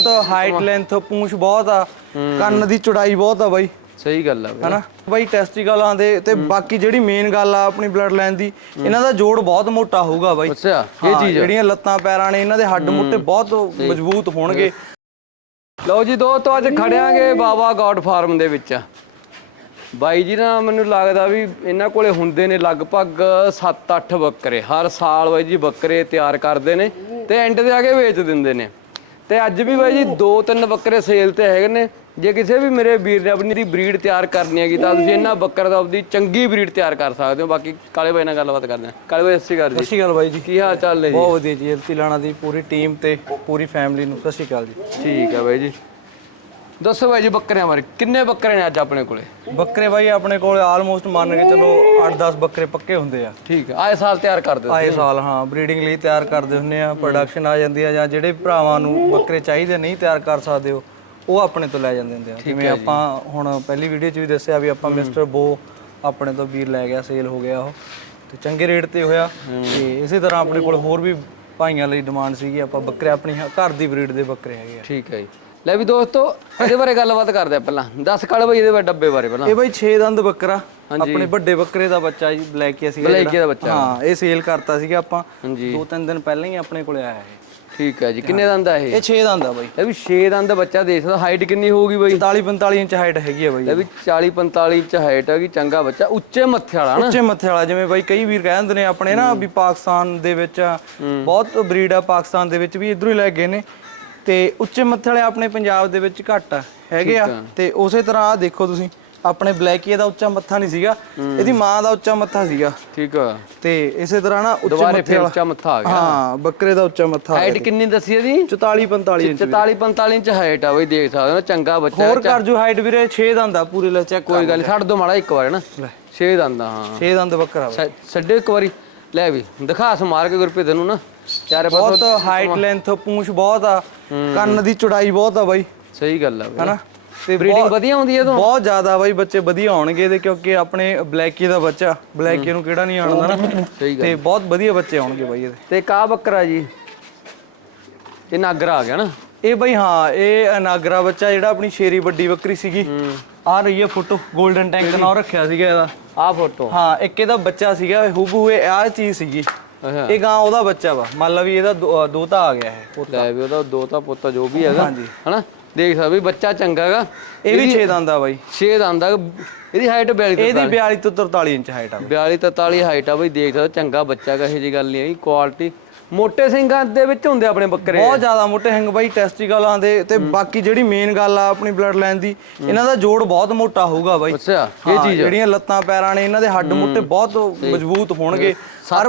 ਤਾਂ height length ਪੂੰਛ ਬਹੁਤ ਆ। ਕੰਨ ਦੀ ਚੌੜਾਈ ਬਹੁਤ ਆ ਬਾਈ। ਸਹੀ ਗੱਲ ਆ ਹਨਾ? ਬਾਈ ਟੈਸਟੀਕਲਾਂ ਦੇ ਤੇ ਬਾਕੀ ਜਿਹੜੀ ਮੇਨ ਗੱਲ ਆ ਆਪਣੀ ਬਲੱਡ ਲਾਈਨ ਦੀ ਇਹਨਾਂ ਦਾ ਜੋੜ ਬਹੁਤ ਮੋਟਾ ਹੋਊਗਾ ਬਾਈ। ਅੱਛਾ ਇਹ ਚੀਜ਼। ਜਿਹੜੀਆਂ ਲੱਤਾਂ ਪੈਰਾਂ ਨੇ ਇਹਨਾਂ ਦੇ ਹੱਡ ਮੁੱਟੇ ਬਹੁਤ ਮਜ਼ਬੂਤ ਹੋਣਗੇ। ਲਓ ਜੀ ਦੋਸਤੋ ਅੱਜ ਖੜਿਆਂਗੇ ਬਾਬਾ ਗੌਡ ਫਾਰਮ ਦੇ ਵਿੱਚ। ਬਾਈ ਜੀ ਨਾ ਮੈਨੂੰ ਲੱਗਦਾ ਵੀ ਇਹਨਾਂ ਕੋਲੇ ਹੁੰਦੇ ਨੇ ਲਗਭਗ 7-8 ਬੱਕਰੇ। ਹਰ ਸਾਲ ਬਾਈ ਜੀ ਬੱਕਰੇ ਤਿਆਰ ਕਰਦੇ ਨੇ ਤੇ ਐਂਡ ਤੇ ਆ ਕੇ ਵੇਚ ਦਿੰਦੇ ਨੇ। ਤੇ ਅੱਜ ਵੀ ਬਾਈ ਜੀ ਦੋ ਤਿੰਨ ਬੱਕਰੇ ਸੇਲ ਤੇ ਹੈਗੇ ਨੇ। ਜੇ ਕਿਸੇ ਵੀ ਮੇਰੇ ਵੀਰ ਨੇ ਆਪਣੀ ਦੀ ਬਰੀਡ ਤਿਆਰ ਕਰਨੀ ਹੈਗੀ ਤਾਂ ਤੁਸੀਂ ਇਹਨਾਂ ਬੱਕਰ ਦਾ ਆਪਦੀ ਚੰਗੀ ਬਰੀਡ ਤਿਆਰ ਕਰ ਸਕਦੇ ਹੋ। ਬਾਕੀ ਕਾਲੇ ਬਾਈ ਨਾਲ ਗੱਲਬਾਤ ਕਰਦੇ ਹਾਂ। ਕਾਲੇ ਬਾਈ ਸਤਿ ਸ਼੍ਰੀ ਅਕਾਲ ਸਤਿ ਜੀ ਸ਼੍ਰੀ ਅਕਾਲ ਬਾਈ ਜੀ। ਕੀ ਹਾਲ ਚਾਲ ਨੇ ਜੀ? ਬਹੁਤ ਵਧੀਆ ਜੀ ਐਲਤੀ ਲਾਣਾ ਦੀ ਪੂਰੀ ਟੀਮ ਤੇ ਪੂਰੀ ਫੈਮਿਲੀ ਨੂੰ। ਸਤਿ ਸ਼੍ਰੀ ਅਕਾਲ ਜੀ। ਠੀਕ ਹੈ ਬਾਈ ਜੀ। ਦੱਸੋ ਬਾਈ ਜੀ ਬੱਕਰਿਆਂ ਬਾਰੇ ਕਿੰਨੇ ਬੱਕਰੇ ਨੇ ਅੱਜ ਆਪਣੇ ਕੋਲੇ? ਬੱਕਰੇ ਬਾਈ ਆਪਣੇ ਕੋਲ ਆਲਮੋਸਟ ਮੰਨ ਕੇ ਚਲੋ 8-10 ਬੱਕਰੇ ਪੱਕੇ ਹੁੰਦੇ ਆ। ਠੀਕ ਹੈ ਆਏ ਸਾਲ ਤਿਆਰ ਕਰ ਦਿਓ ਆਏ ਸਾਲ ਹਾਂ ਬਰੀਡਿੰਗ ਲਈ ਤਿਆਰ ਕਰਦੇ ਹੁੰਨੇ ਆ ਪ੍ਰੋਡਕਸ਼ਨ ਆ ਜਾਂਦੀ ਆ ਜਾਂ ਜਿਹੜੇ ਭਰਾਵਾਂ ਨੂੰ ਬੱਕਰੇ ਚਾਹੀਦੇ ਨਹੀਂ ਤਿਆਰ ਕਰ ਸਕਦੇ ਹੋ ਉਹ ਆਪਣੇ ਤੋਂ ਲੈ ਜਾਂਦੇ ਹੁੰਦੇ ਆ। ਜਿਵੇਂ ਆਪਾਂ ਹੁਣ ਪਹਿਲੀ ਵੀਡੀਓ 'ਚ ਵੀ ਦੱਸਿਆ ਵੀ ਆਪਾਂ ਮਿਸਟਰ ਬੋ ਆਪਣੇ ਤੋਂ ਵੀਰ ਲੈ ਗਿਆ ਸੇਲ ਹੋ ਗਿਆ ਉਹ। ਤੇ ਚੰਗੇ ਰੇਟ ਤੇ ਹੋਇਆ। ਤੇ ਇਸੇ ਤਰ੍ਹਾਂ ਆਪਣੇ ਕੋਲ ਹੋਰ ਵੀ ਭਾਈਆਂ ਲਈ ਡਿਮਾਂਡ ਸੀਗੀ ਆਪਾਂ ਬੱਕਰੇ ਆਪਣੀ ਘਰ ਦੀ ਬਰੀਡ ਦੇ ਬੱਕਰੇ ਹੈਗੇ ਆ। ਠੀਕ ਹੈ ਜੀ। ਲੈ ਵੀ ਦੋਸਤੋ ਇਹਦੇ ਬਾਰੇ ਗੱਲਬਾਤ ਕਰਦੇ ਆ ਪਹਿਲਾਂ। ਦੱਸ ਕਾਲੇ ਬਾਈ ਇਹਦੇ ਬਾਰੇ ਡੱਬੇ ਬਾਰੇ ਪਹਿਲਾਂ। ਇਹ ਬਾਈ 6 ਦੰਦ ਬੱਕਰਾ ਆਪਣੇ ਵੱਡੇ ਬੱਕਰੇ ਦਾ ਬੱਚਾ ਜੀ ਬਲੈਕੀਆ ਸੀਗਾ ਬਲੈਕੀਆ ਦਾ ਬੱਚਾ। ਹਾਂ ਇਹ ਸੇਲ ਕਰਤਾ ਸੀਗਾ ਆਪਾਂ। ਦੋ ਤਿੰਨ ਦਿਨ ਪਹਿਲਾਂ ਹੀ ਆਪਣੇ ਕੋਲੇ ਆਇਆ ਇਹ। ਠੀਕ ਹੈ ਜੀ ਕਿੰਨੇ ਦੰਦ ਆ ਇਹ? ਇਹ 6 ਦੰਦ ਆ ਬਾਈ। ਇਹ ਵੀ 6 ਦੰਦ ਬੱਚਾ ਦੇਖ ਸਕਦਾ ਹਾਈਟ ਕਿੰਨੀ ਹੋਊਗੀ ਬਾਈ? 45 45 ਇੰਚ ਹਾਈਟ ਹੈਗੀ ਆ ਬਾਈ ਇਹ ਵੀ 40 45 ਇੰਚ ਹਾਈਟ ਹੈਗੀ ਚੰਗਾ ਬੱਚਾ। ਉੱਚੇ ਮੱਥੇ ਵਾਲਾ ਨਾ। ਉੱਚੇ ਮੱਥੇ ਵਾਲਾ ਜਿਵੇਂ ਬਾਈ ਕਈ ਵੀਰ ਕਹਿੰਦੇ ਨੇ ਆਪਣੇ ਨਾ ਵੀ ਪਾਕਿਸਤਾਨ ਦੇ ਵਿੱਚ ਬਹੁਤ ਬਰੀਡ ਆ ਪਾਕਿਸਤਾਨ ਦੇ ਵਿੱਚ ਵੀ ਇਧਰੋਂ ਹੀ ਲੈ ਗਏ ਨੇ। ਤੇ ਉੱਚੇ ਮੱਥੇ ਵਾਲੇ ਆਪਣੇ ਪੰਜਾਬ ਦੇ ਵਿੱਚ ਘੱਟ ਆ ਹੈਗੇ ਆ। ਤੇ ਉਸੇ ਤਰ੍ਹਾਂ ਆ ਦੇਖੋ ਤੁਸੀਂ ਆਪਣੇ ਬਲੈਕੀਏ ਦਾ ਉੱਚਾ ਮੱਥਾ ਨਹੀਂ ਸੀਗਾ ਇਹਦੀ ਮਾਂ ਦਾ ਉੱਚਾ ਮੱਥਾ ਸੀਗਾ। ਠੀਕ ਆ। ਤੇ ਇਸੇ ਤਰ੍ਹਾਂ ਨਾ ਉੱਚੇ ਮੱਥੇ ਵਾਲਾ ਉੱਚਾ ਮੱਥਾ ਆ ਗਿਆ। ਹਾਂ ਬੱਕਰੇ ਦਾ ਉੱਚਾ ਮੱਥਾ ਹਾਈਟ ਕਿੰਨੀ ਦੱਸੀ ਇਹਦੀ? 44 45 ਇੰਚ 44 45 ਇੰਚ ਹਾਈਟ ਆ ਬਾਈ ਦੇਖ ਸਕਦੇ ਹੋ ਨਾ ਚੰਗਾ ਬੱਚਾ ਹੋਰ ਕਰ ਜੋ ਹਾਈਟ ਵੀਰੇ 6 ਦੰਦ ਆ ਪੂਰੇ ਲੈ ਚੈੱਕ ਕੋਈ ਗੱਲ ਛੱਡ ਦੋ ਮਾੜਾ ਇੱਕ ਵਾਰ ਨਾ। 6 ਦੰਦ ਹਾਂ। 6 ਦੰਦ ਬੱਕਰਾ ਛੱਡੋ ਇੱਕ ਵਾਰੀ। ਲੈ ਵੀ ਦਿਖਾ ਸਮਾਰ ਕੇ ਗੁਰਪ੍ਰੀਤ ਨੂੰ ਨਾ। ਚਾਰੇ ਪਾਸੋਂ ਬਹੁਤ ਹਾਈਟ ਲੈਂਥ ਪੂੰਛ ਬਹੁਤ ਆ। ਕੰਨ ਦੀ ਚੌੜਾਈ ਬਹੁਤ ਆ ਬਾਈ। ਸਹੀ ਗੱਲ ਆ ਬਈ। ਹਨਾ? ਤੇ ਬਰੀਡਿੰਗ ਵਧੀਆ ਹੁੰਦੀ ਹੈ ਤੋਂ? ਬਹੁਤ ਜ਼ਿਆਦਾ ਬਾਈ ਬੱਚੇ ਵਧੀਆ ਆਉਣਗੇ ਇਹਦੇ ਕਿਉਂਕਿ ਆਪਣੇ ਬਲੈਕੀ ਦਾ ਬੱਚਾ। ਬਲੈਕੀ ਨੂੰ ਕਿਹੜਾ ਨਹੀਂ ਆਉਂਦਾ ਨਾ। ਸਹੀ ਗੱਲ ਤੇ ਬਹੁਤ ਵਧੀਆ ਬੱਚੇ ਆਉਣਗੇ ਬਾਈ ਇਹਦੇ। ਤੇ ਕਾ ਬੱਕਰਾ ਜੀ ਇਹ ਨਾਗਰਾ ਆ ਗਿਆ ਨਾ। ਇਹ ਬਾਈ ਹਾਂ ਇਹ ਅਨਾਗਰਾ ਬੱਚਾ ਜਿਹੜਾ ਆਪਣੀ ਸ਼ੇਰੀ ਵੱਡੀ ਬੱਕਰੀ ਸੀਗੀ। ਆ ਰਹੀ ਹੈ ਫੋਟੋ 골ਡਨ ਟੈਂਕ ਨਾਲ ਰੱਖਿਆ ਸੀਗਾ ਇਹਦਾ। ਆ ਫੋਟੋ ਹਾਂ ਇੱਕ ਇਹਦਾ ਬੱਚਾ ਸੀਗਾ ਹੂਬੂ ਇਹ ਆ ਚੀਜ਼ ਸੀਗੀ। ਅੱਛਾ। ਇਹ ਗਾਂ ਉਹਦਾ ਬੱਚਾ ਵਾ। ਮੰਨ ਲਾ ਵੀ ਇਹਦਾ ਦੋ- ਦੋਤਾ ਆ ਗਿਆ ਹੈ ਲੈ ਵੀ ਉਹਦਾ ਦੋਤਾ ਪੋਤਾ ਜੋ ਵੀ ਹੈਗਾ। ਹਾਂਜੀ। ਹਨਾ? ਦੇਖ ਸਕਦੇ ਵੀ ਬੱਚਾ ਚੰਗਾ ਹੈਗਾ ਇਹ ਵੀ 6 ਦੰਦ ਆ ਬਾਈ। 6 ਦੰਦ ਇਹਦੀ ਹਾਈਟ 42 ਤੋਂ ਇਹਦੀ 42 ਤੋਂ 43 ਇੰਚ ਹਾਈਟ ਆ ਬਾਈ। 42 43 ਹਾਈਟ ਆ ਬਈ। ਦੇਖ ਸਕਦੇ ਚੰਗਾ ਬੱਚਾ ਗਾ ਇਹ ਜੀ ਗੱਲ ਨਹੀਂ ਹੈ ਕੁਆਲਿਟੀ ਮੋਟੇ ਸਿੰਘਾਂ ਦੇ ਵਿੱਚ ਹੁੰਦੇ ਆਪਣੇ ਬੱਕਰੇ। ਬਹੁਤ ਜ਼ਿਆਦਾ ਮੋਟੇ ਹੈਂਗ ਬਾਈ ਟੈਸਟੀਕਲਾਂ ਦੇ ਤੇ ਬਾਕੀ ਜਿਹੜੀ ਮੇਨ ਗੱਲ ਆ ਆਪਣੀ ਬਲੱਡ ਲਾਈਨ ਦੀ ਇਹਨਾਂ ਦਾ ਜੋੜ ਬਹੁਤ ਮੋਟਾ ਹੋਊਗਾ ਬਾਈ। ਅੱਛਾ ਇਹ ਚੀਜ਼ ਜਿਹੜੀਆਂ ਲੱਤਾਂ ਪੈਰਾਂ ਨੇ ਇਹਨਾਂ ਦੇ ਹੱਡ ਮੁੱਟੇ ਬਹੁਤ ਮਜ਼ਬੂਤ ਹੋਣਗੇ।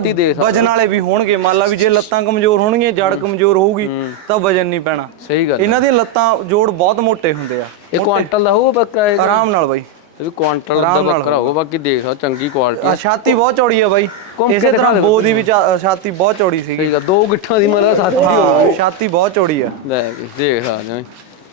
ਹੀ ਦੇਖ ਵਜਨ ਵਾਲੇ ਵੀ ਹੋਣਗੇ। ਮੰਨ ਲਾ ਵੀ ਜੇ ਲੱਤਾਂ ਕਮਜ਼ੋਰ ਹੋਣਗੀਆਂ ਜੜ ਕਮਜ਼ੋਰ ਹੋਊਗੀ ਤਾਂ ਵਜਨ ਨਹੀਂ ਪੈਣਾ। ਸਹੀ ਗੱਲ ਇਹਨਾਂ ਦੀਆਂ ਲੱਤਾਂ ਜੋੜ ਬਹੁਤ ਮੋਟੇ ਹੁੰਦੇ ਆ। ਇਹ ਕੁਆਂਟਲ ਦਾ ਹੋਊਗਾ ਬੱਕਰਾ ਇਹ? ਆਰਾਮ ਨਾਲ ਬਾਈ। ਇਹ ਵੀ ਕੁਆਂਟਲ ਦਾ ਬੱਕਰਾ ਹੋਊਗਾ ਬਾਕੀ ਦੇਖ ਹੋ, ਚੰਗੀ ਕੁਆਲਿਟੀ ਆ ਛਾਤੀ ਬਹੁਤ ਚੌੜੀ ਆ ਬਾਈ। ਇਸੇ ਤਰ੍ਹਾਂ ਬੋ ਦੀ ਵੀ ਚਾ- ਛਾਤੀ ਬਹੁਤ ਚੌੜੀ ਸੀਗੀ। ਠੀਕ ਆ ਦੋ ਗਿੱਠਾਂ ਦੀ ਮਤਲਬ ਸਾਥ ਹਾਂ ਛਾਤੀ ਬਹੁਤ ਚੌੜੀ ਆ। ਲੈ ਵੀ ਦੇਖ ਸਕਦੇ ਹੋ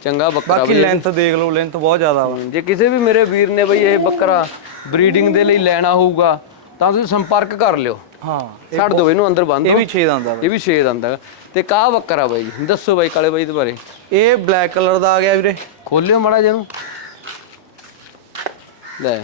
ਚੰਗਾ ਬੱਕਰਾ ਬਾਕੀ ਲੈਂਥ ਦੇਖ ਲਓ ਲੈਂਥ ਬਹੁਤ ਜ਼ਿਆਦਾ ਵਾ। ਜੇ ਕਿਸੇ ਵੀ ਮੇਰੇ ਵੀਰ ਨੇ ਬਈ ਇਹ ਬੱਕਰਾ ਬਰੀਡਿੰਗ ਦੇ ਲਈ ਲੈਣਾ ਹੋਊਗਾ ਤਾਂ ਤੁਸੀਂ ਸੰਪਰਕ ਕਰ ਲਿਓ। ਹਾਂ ਛੱਡ ਦਿਓ ਇਹਨੂੰ ਅੰਦਰ ਬੰਦ ਇਹ ਵੀ 6 ਦੰਦ ਆ ਬਾਈ ਇਹ ਵੀ 6 ਦੰਦ ਹੈਗਾ ਤੇ ਕਾਹ ਬੱਕਰਾ ਬਾਈ ਦੱਸੋ ਬਾਈ ਕਾਲੇ ਬਾਈ ਦੇ ਬਾਰੇ। ਇਹ ਬਲੈਕ ਕਲਰ ਦਾ ਆ ਗਿਆ ਵੀਰੇ। ਖੋਲਿਓ ਮੜਾ ਜਿਹਨੂੰ ਲੈ।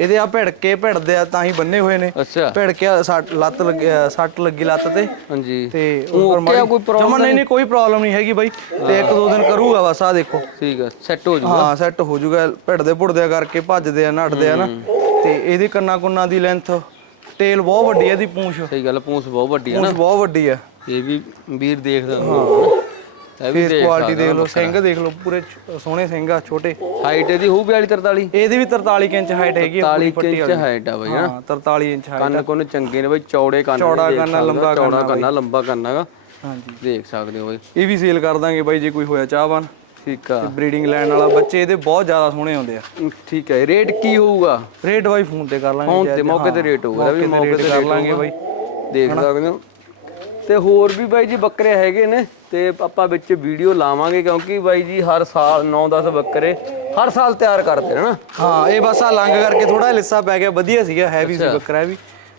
ਇਹਦੇ ਆ ਭਿੜਕੇ ਭਿੜਦੇ ਆ ਤਾਂ ਹੀ ਬੰਨੇ ਹੋਏ ਨੇ। ਅੱਛਾ। ਭਿੜਕੇ ਸੱਟ ਲੱਤ ਲੱਗੀ ਸੱਟ ਲੱਗੀ ਲੱਤ ਤੇ। ਹਾਂਜੀ। ਤੇ ਉਹ ਉੱਪਰ ਕੋਈ ਜਮਨ ਨਹੀਂ ਨਹੀਂ? ਕੋਈ ਪ੍ਰੋਬਲਮ ਨਹੀਂ ਹੈਗੀ ਬਾਈ। ਤੇ ਇੱਕ ਦੋ ਦਿਨ ਕਰੂਗਾ ਬਸ ਆ ਦੇਖੋ। ਠੀਕ ਆ ਸੈੱਟ ਹੋ ਜੂਗਾ। ਹਾਂ ਸੈੱਟ ਹੋ ਜਾਊਗਾ ਭਿੜਦੇ ਭੁੜਦੇ ਕਰਕੇ ਭੱਜਦੇ ਆ ਨੱਠਦੇ ਆ ਨਾ। ਤੇ ਇਹਦੀ ਕੰਨਾ ਕੁੰਨਾ ਦੀ ਲੈਂਥ ਟੇਲ ਬਹੁਤ ਵੱਡੀ ਆ ਇਹਦੀ ਪੂੰਛ। ਸਹੀ ਗੱਲ ਪੂੰਛ ਬਹੁਤ ਵੱਡੀ ਹੈ ਨਾ। ਪੂੰਛ ਬਹੁਤ ਵੱਡੀ ਆ। ਇਹ ਵੀ ਵੀਰ ਦੇਖਦਾ ਹਾਂ। ਫੇਸ ਕੁਆਲਿਟੀ ਦੇਖ ਲਓ ਸਿੰਘ ਦੇਖ ਲਓ ਪੂਰੇ ਸੋਹਣੇ ਸਿੰਘ ਆ ਛੋਟੇ। ਹਾਈਟ ਇਹਦੀ ਹੋਊ 42 43 ਇਹਦੀ ਵੀ 43 ਕੁ ਇੰਚ ਹਾਈਟ ਹੈਗੀ ਆ 43 ਇੰਚ ਹਾਈਟ ਆ ਬਈ ਹਾਂ? ਹਾਂ 43 ਇੰਚ ਕੰਨ ਕੋਨ ਚੰਗੇ ਨੇ ਬਈ ਚੌੜੇ ਕੰਨ ਨੇ, ਚੌੜਾ ਦੇਖ ਕੰਨ ਸਕਦੇ ਹੋ, ਲੰਬਾ ਚੌੜਾ ਕੰਨ ਲੰਬਾ ਕੰਨ ਹੈਗਾ। ਹਾਂਜੀ। ਦੇਖ ਸਕਦੇ ਹੋ ਬਈ। ਇਹ ਵੀ ਸੇਲ ਕਰ ਦਾਂਗੇ ਬਾਈ ਜੇ ਕੋਈ ਹੋਇਆ ਚਾਹਵਾਨ। ਠੀਕ ਆ। ਬਰੀਡਿੰਗ ਲੈਣ ਵਾਲਾ ਬੱਚੇ ਇਹਦੇ ਬਹੁਤ ਜ਼ਿਆਦਾ ਸੋਹਣੇ ਹੁੰਦੇ ਆ। ਠੀਕ ਹੈ ਰੇਟ ਕੀ ਹੋਊਗਾ? ਰੇਟ ਬਾਈ ਫੋਨ ਤੇ ਕਰ ਲਾਂਗੇ ਫੋਨ ਤੇ ਮੌਕੇ ਤੇ ਰੇਟ ਹੋਊਗਾ ਵੀ ਮੌਕੇ ਤੇ ਕਰ ਲਾਂਗੇ ਬਾਈ। ਦੇਖ ਸਕਦੇ ਹੋ। ਤੇ ਹੋਰ ਵੀ ਬਾਈ ਜੀ ਬੱਕਰੇ ਹੈਗੇ ਨੇ? ਤੇ ਆਪਾਂ ਵਿੱਚ ਵੀਡੀਓ ਲਾਵਾਂਗੇ ਕਿਉਂਕਿ ਬਾਈ ਜੀ ਹਰ ਸਾਲ 9-10 ਬੱਕਰੇ ਹਰ ਸਾਲ ਤਿਆਰ ਕਰਦੇ ਨੇ ਨਾ। ਹਾਂ ਇਹ ਬਸ ਆ ਲੰਗ ਕਰਕੇ ਥੋੜਾ ਲਿੱਸਾ ਪੈ ਗਿਆ ਵਧੀਆ ਸੀਗਾ ਹੈਵੀ ਸੀ ਬੱਕਰਾ ਇਹ ਵੀ।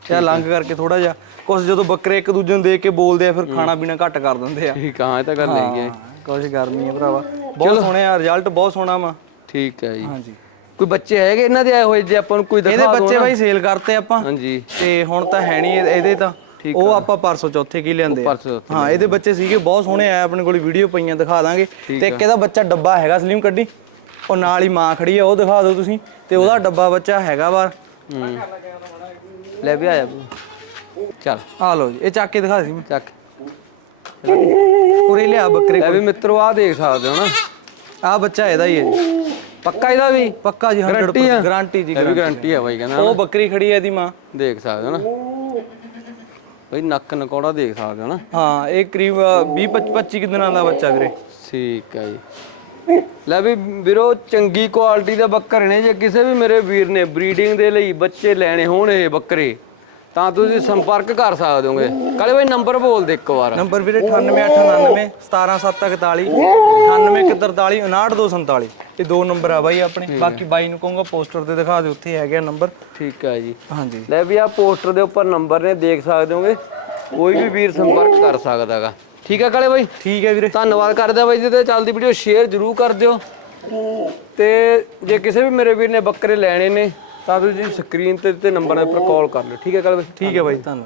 ਤੇ ਆਹ ਲੰਗ ਕਰਕੇ ਥੋੜਾ ਜਿਹਾ ਕੁਛ ਜਦੋਂ ਬੱਕਰੇ ਇੱਕ ਦੂਜੇ ਨੂੰ ਦੇਖ ਕੇ ਬੋਲਦੇ ਆ ਫਿਰ ਖਾਣਾ ਪੀਣਾ ਘੱਟ ਕਰ ਦਿੰਦੇ ਆ। ਠੀਕ ਆ ਇਹ ਤਾਂ ਗੱਲ ਹੈਗੀ ਹੈ ਕੁਝ ਗਰਮੀ ਹੈ ਭਰਾਵਾ। ਬਹੁਤ ਸੋਹਣੇ ਆ ਰਿਜ਼ਲਟ ਬਹੁਤ ਸੋਹਣਾ ਵਾ। ਠੀਕ ਹੈ ਜੀ। ਹਾਂਜੀ। ਕੋਈ ਬੱਚੇ ਹੈਗੇ ਇਹਨਾਂ ਦੇ ਆਏ ਹੋਏ ਜੇ ਆਪਾਂ ਨੂੰ ਕੋਈ ਇਹਦੇ ਦਿਖਾ ਦਿਓ ਬੱਚੇ ਨਾ। ਬਾਈ ਸੇਲ ਕਰਤੇ ਆਪਾਂ। ਹਾਂਜੀ। ਤੇ ਹੁਣ ਤਾਂ ਹੈ ਨਹੀਂ ਇਹਦੇ ਤਾਂ। ਉਹ ਆਪਾਂ ਪਰਸੋਂ ਚੌਥੇ ਕੀ ਲਿਆਂਦੇ ਆ। ਪਰਸੋਂ ਚੌਥੇ ਹਾਂ ਇਹਦੇ ਬੱਚੇ ਸੀਗੇ ਬਹੁਤ ਸੋਹਣੇ ਆਏ ਆਪਣੇ ਕੋਲ ਵੀਡੀਓ ਪਈਆਂ ਦਿਖਾ ਦਾਂਗੇ। ਤੇ ਇੱਕ ਇਹਦਾ ਬੱਚਾ ਡੱਬਾ ਹੈਗਾ ਸਲੀਮ ਕੱਢੀ। ਉਹ ਨਾਲ ਹੀ ਮਾਂ ਖੜੀ ਆ ਉਹ ਦਿਖਾ ਦਿਓ ਤੁਸੀਂ। ਤੇ ਉਹਦਾ ਡੱਬਾ ਬੱਚਾ ਹੈਗਾ ਵਾ। ਹੂੰ। ਲੈ ਵੀ ਆਇਆ ਚੱਲ। ਆ ਲਓ ਜੀ ਇਹ ਚੱਕ ਕੇ ਦਿਖਾ ਸੀ ਚੱਕ। ਉਰੇ ਲਿਆ ਬੱਕਰੇ ਲੈ ਵੀ ਮਿੱਤਰੋ ਆ ਦੇਖ ਸਕਦੇ ਹੋ ਨਾ। ਆ ਬੱਚਾ ਇਹਦਾ ਹੀ ਹੈ ਜੀ। ਪੱਕਾ ਇਹਦਾ ਵੀ? ਪੱਕਾ ਜੀ ਗਾਰੰਟੀ ਆ। 100% ਗਾਰੰਟੀ ਜੀ ਇਹ ਵੀ ਗਾਰੰਟੀ ਆ ਬਾਈ ਕਹਿੰਦਾ ਉਹ ਬੱਕਰੀ ਖੜੀ ਹੈ ਇਹਦੀ ਮਾਂ। ਦੇਖ ਸਕਦੇ ਹੋ ਨਾ। ਬਈ ਨੱਕ ਨਕੌੜਾ ਦੇਖ ਸਕਦੇ ਹੋ ਨਾ। ਹਾਂ ਇਹ ਕਰੀਬ 20 25 ਕੁ ਦਿਨਾਂ ਦਾ ਬੱਚਾ ਵੀਰੇ। ਠੀਕ ਹੈ ਜੀ। ਲੈ ਵੀ ਵੀਰੋ ਚੰਗੀ ਕੁਆਲਿਟੀ ਦੇ ਬੱਕਰੇ ਨੇ ਜੇ ਕਿਸੇ ਵੀ ਮੇਰੇ ਵੀਰ ਨੇ ਬਰੀਡਿੰਗ ਦੇ ਲਈ ਬੱਚੇ ਲੈਣੇ ਹੋਣ ਇਹ ਬੱਕਰੇ ਤਾਂ ਤੁਸੀਂ ਸੰਪਰਕ ਕਰ ਸਕਦੇ ਹੋਗੇ। ਕਾਲੇ ਬਾਈ ਨੰਬਰ ਬੋਲ ਦੇ ਇੱਕ ਵਾਰ। ਨੰਬਰ ਵੀਰੇ 9899 17741 9843 59247 ਇਹ ਦੋ ਨੰਬਰ ਆ ਬਾਈ ਆਪਣੇ। ਬਾਕੀ ਬਾਈ ਨੂੰ ਕਹੂੰਗਾ ਪੋਸਟਰ ਤੇ ਦਿਖਾ ਦਿਓ ਉੱਥੇ ਹੈਗੇ ਨੰਬਰ। ਠੀਕ ਹੈ ਜੀ। ਹਾਂਜੀ। ਲੈ ਵੀ ਆ ਪੋਸਟਰ ਦੇ ਉੱਪਰ ਨੰਬਰ ਨੇ ਦੇਖ ਸਕਦੇ ਹੋਗੇ? ਕੋਈ ਵੀ ਵੀਰ ਸੰਪਰਕ ਕਰ ਸਕਦਾਗਾ। ਠੀਕ ਹੈ ਕਾਲੇ ਬਾਈ? ਠੀਕ ਹੈ ਵੀਰੇ। ਧੰਨਵਾਦ ਕਰਦੇ ਆ ਬਾਈ ਜੀ ਤੇ ਚੱਲਦੀ ਵੀਡੀਓ ਸ਼ੇਅਰ ਜ਼ਰੂਰ ਕਰ ਦਿਓ। ਤੇ ਜੇ ਕਿਸੇ ਵੀ ਮੇਰੇ ਵੀਰ ਨੇ ਬੱਕਰੇ ਲੈਣੇ ਨੇ ਤਾਂ ਤੁਸੀਂ ਸਕਰੀਨ ਤੇ ਦਿੱਤੇ ਨੰਬਰਾਂ ਉੱਪਰ ਕਾਲ ਕਰ ਲਿਓ। ਠੀਕ ਹੈ ਕਾਲੇ ਬਾਈ? ਠੀਕ ਹੈ ਬਾਈ ਧੰਨਵਾਦ।